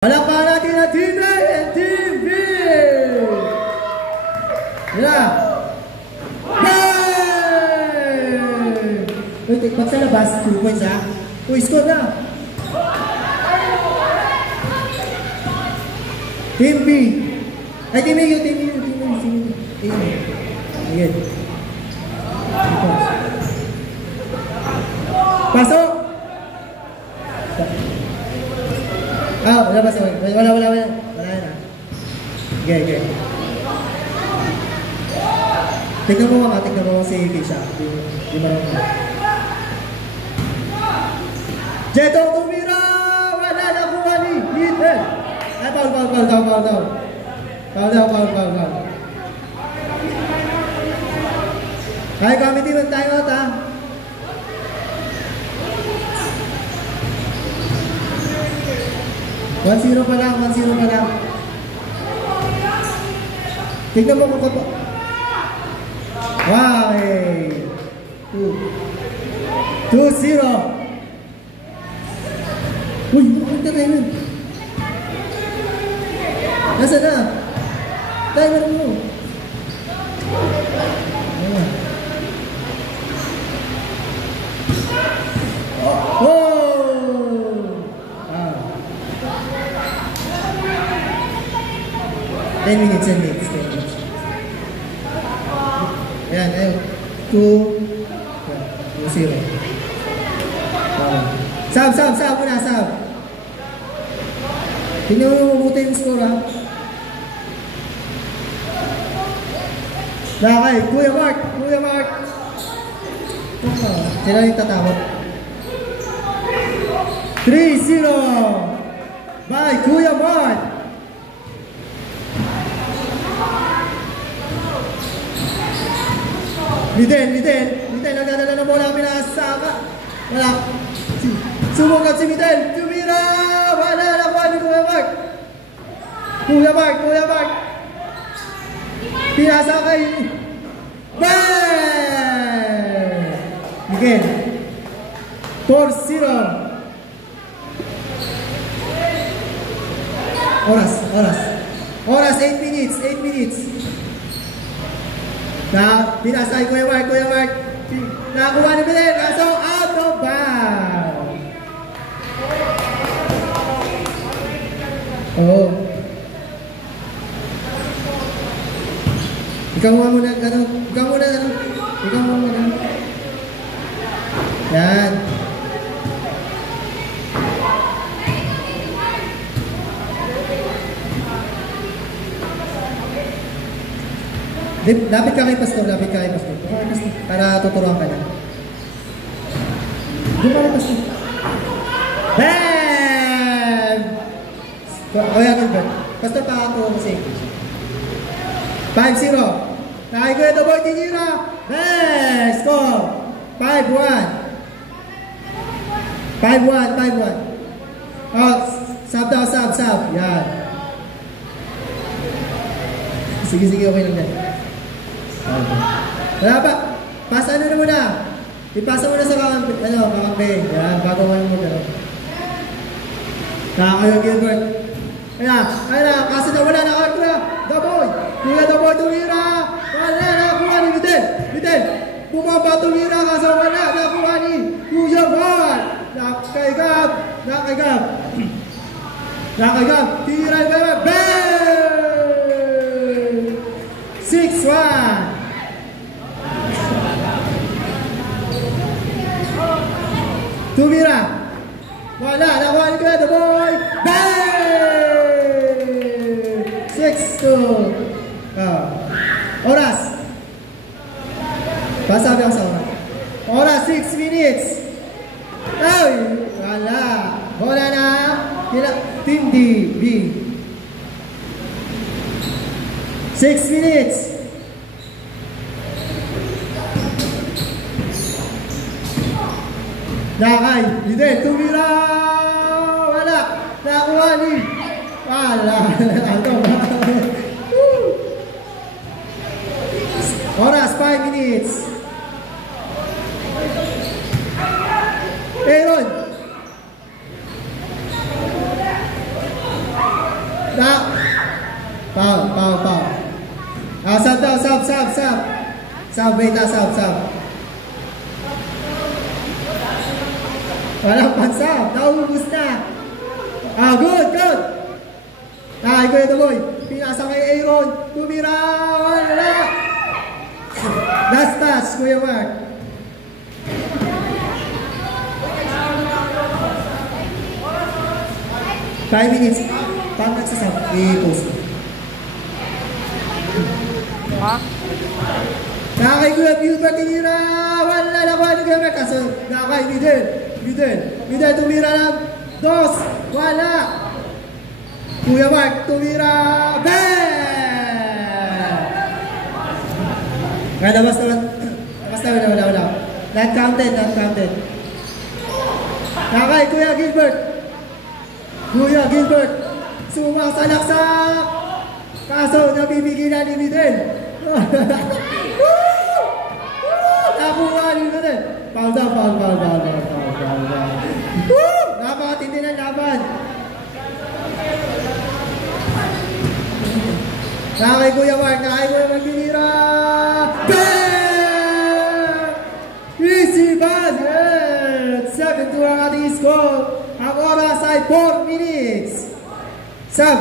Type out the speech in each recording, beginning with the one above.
Palakpakan natin ang Team A and Team B! Yan! Yay! Uy, pag sa labas, 2 points ha? Uy, score na! Team B! Ay, Team A yun, Team A. Ayan. Pasok! Ah, wala ba sa wala na. Okay. Tignan mo si Kisha. Di marunong. Jetong tumira! Wala na kuha ni Little! Ay, foul. Foul. Ay, gamitin mo tayo ha. One zero pa lang. Tignan mo kung kapo. Wow, hey. 2-0. Uy, bakit na tayo? Nasaan na? Timer mo. Oh! 10 minutes. Ayan, 2-0. Sab muna. Tingnan mo yung mabuti yung score ha. Lakay, Kuya Mark. Sila yung tatawag. 3-0 by Kuya Mark. Lidel, nagdadala ng bola, pinasaka. Wala. Sumukat si Lidel. Tumira! Wala na kuha ni Kuya Mark. Kuya Mark. Pinasaka yun. Bang! Miguel. 4-0. Oras, 8 minutes. Pinasay Kuya Mark. Nakakuha ni Belen. Kaso out of bounds. Oh. Ikaw muna. Yan. Lapit ka kay Pastor. Para tuturuan ka na. Doon ka kay Pastor. Bam! Kaya Gilbert. Pastor, pakaturo ko sa English. 5-0. Nakikuya the boy, tinira. Bam! Score. 5-1. Oh, sub. Yan. Sige, okay lang yan. Wala pa. Pasa na muna. Ipasa mo na sa kakambing. Yan, bago mo mo gano'n. Kakayo Gilbert. Ayan, kasi na wala na Kuya the boy, tumira. Wala na kuha ni Videl. Bumaba tumira kasi wala na kuha ni Kuya Mark. Nakagab. Tira yung Kuya Mark. Bang! 6-1. Tumira. Wala. Nakuha ni Kuya the boy. Bang! 6-2. Oras. Pasabi ako sa oras. 6 minutes. Ay! Wala. Bola na. Team D. 6 minutes. Nakay, Lidel, tumira! Wala! Nakuha ni! Wala! Oras, 5 minutes. Aaron! Na. Foul. Sub daw, sub. Sub, wait na, sub. Walang pansab, naubos na. Good. Kuya Daboy. Pinasa kay Aaron. Tumira. Wala. Last touch, Kuya Mark. Five minutes. Pag nagsasab, i-post. Nakakay Kuya Gilbert, tinira. Wala na kuha ni Kuya Mark. Kaso, nakakay Midel, tumira lang. Dos, wala. Kuya Mark, tumira. Bang! Wala. Not counted. Nakakay Kuya Gilbert. Sumasalaksak. Kaso, nabibigyan na ni Midel. Nakuha ni Midel. Foul down. Napakatindi ng laban. Nakakay Kuya Mark binira. Bang! Easy basket! 7-2 ang ating score. Ang oras ay 4 minutes. Sub.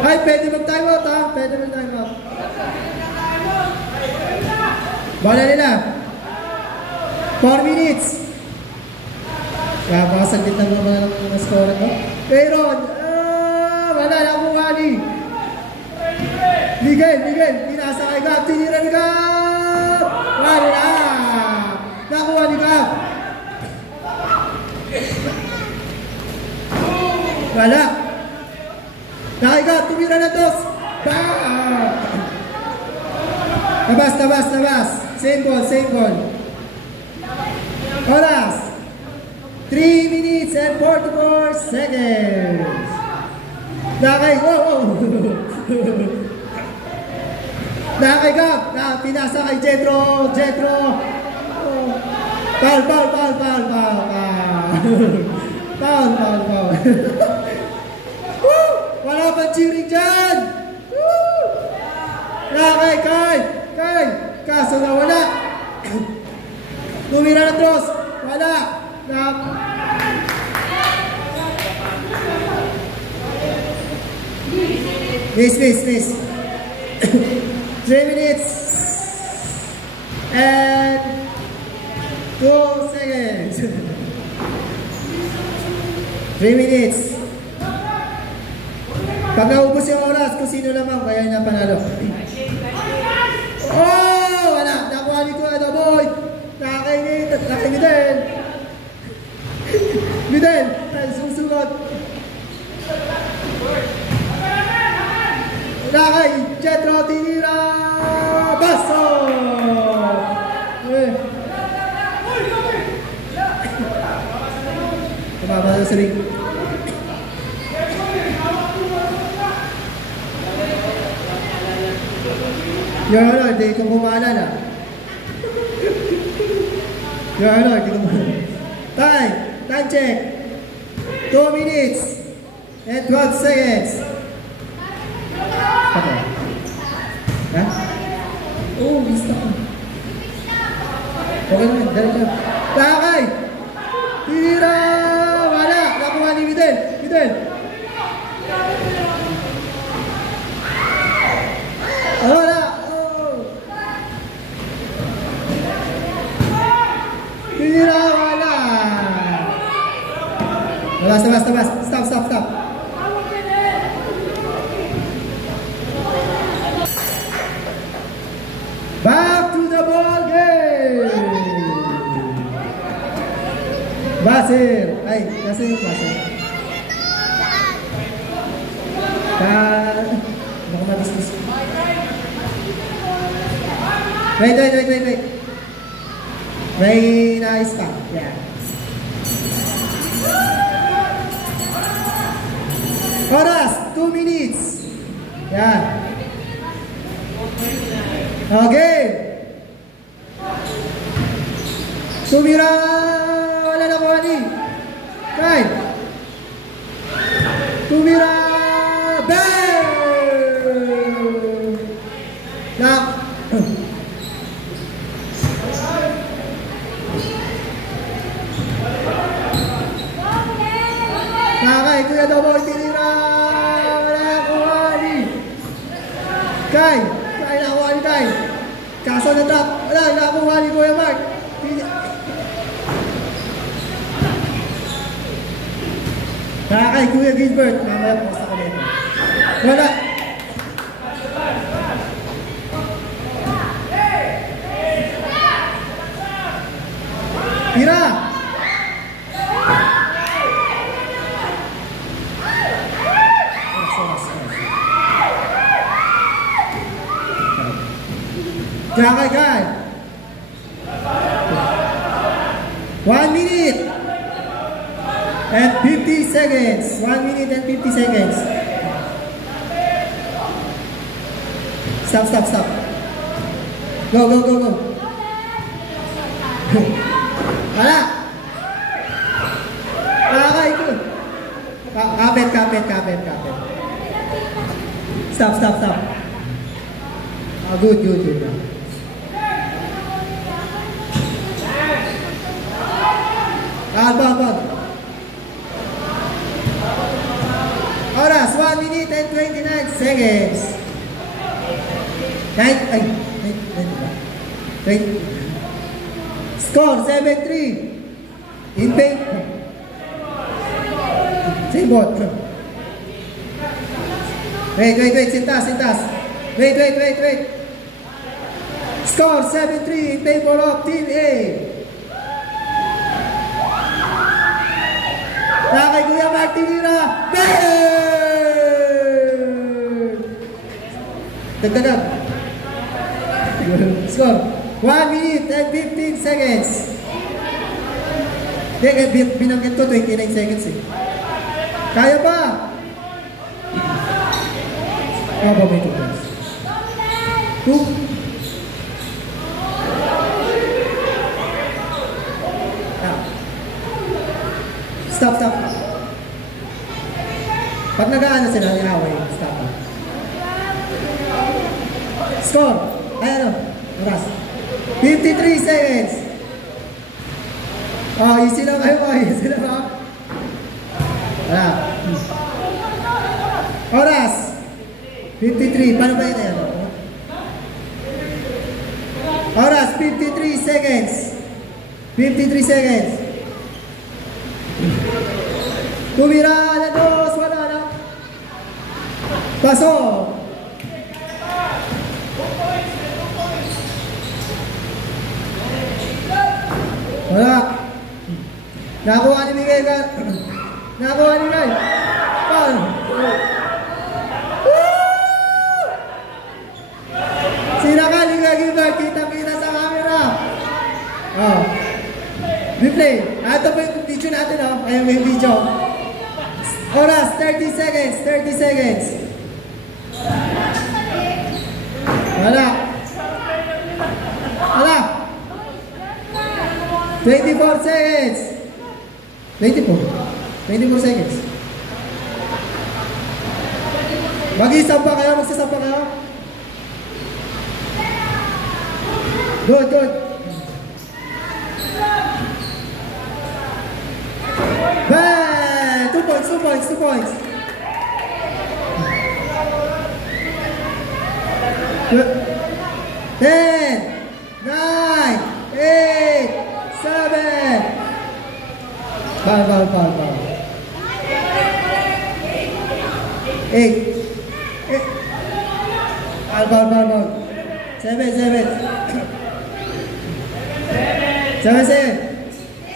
Ay, pwede mag-time out ha? Bola nila. 4 minutes. Kaya baka saglit na naman ang score ko. Pero, wala na akong wali. Miguel, pinasa kay Gab. Tinira ni Gab. Wala. Nakuha ni Gab. Wala. Nakay Gab, tumira na dos. Tabas. Same ball. Oras. 3 minutes and 44 seconds. Nakay Gab. Pinasa kay Jetro. Foul. Wala pa cheering dyan. Nakay Kay. Kaso na wala. Tumira ng dos. Wala. Miss. 3 minutes and 2 seconds. 3 minutes. Pag naubos yung oras, kung sino lamang, kaya niya panalo. Wala. Nakuha ni Kuya Daboy. Nakakay Midel. Susunod. Nakay Jetro, tinira. Baso. Tumama sa ring. Your Honor, di ko kumaalala. Your Honor, di ko kumaalala. Time check. 2 minutes and 12 seconds. Ha? Gusto ko. Okay naman, dali ka. Takay! Tira! Wala! Nakuha ni Midel! Wala! Tira! Wala! Stop! Back to the ball game! Basir! Baka mabisnis. Wait. May nais pa. Yeah. Oras, 2 minutes. Yan. Okay. Tumira. Wala na kuha ni. Kay. Tumira! Bang! Lock! Kay Kuya Doboy, tinira! Wala nakuha ni! Kay nakuha ni Kay! Kaso na drop! Wala nakuha ni Kuya Mark! Kay Kuya Gilbert! Mamaya po sa komento. Wala! Tira! Kay. 1 minute and 50 seconds. 1 minute and 50 seconds. Stop. Go. Wala. Kay ko. Kapit. Stop. Good. Bang. Oras, 1 minute and 29 seconds. Score, 7-3. In paint. Same board. Wait. Sintas. Wait. Score, 7-3 in favor of Team A. Kay Kuya Mark, tinira! Bang! Dagdagan. Score. 1 minute and 15 seconds. Binanggit ko 29 seconds eh. Kaya ba? How about may 2 points? 2. Stop. Pag nag-aano sila, i-away. Stop. Score. Oras. 53 seconds. Easy lang kayo. Easy lang ha. Wala. Oras. 53. Paano ba yun? Oras. 53 seconds. 53 seconds. Tumira na 2, wala na. Paso. Wala. Nakuha ni Miguel. Nakuha ni Miguel. Sinakali ka Gilbert. Kita sa camera. Replay. Ito po yung video natin. Ayun yung video. Oras, 30 seconds. Wala. 24 seconds. 24 seconds. Mag-isampa kayo. Good. Bang! 2 points. 10, 9, 8, 7. Bal. 8. Bal. 7.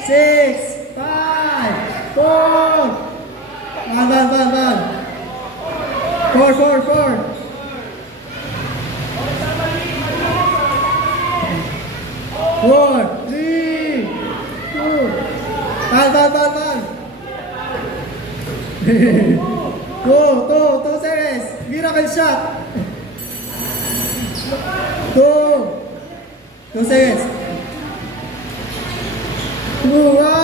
6, 5, 4. Bal. 4. 4, 3, 2. Bal. Two seconds. Miracle shot. 2 seconds. 2, 1.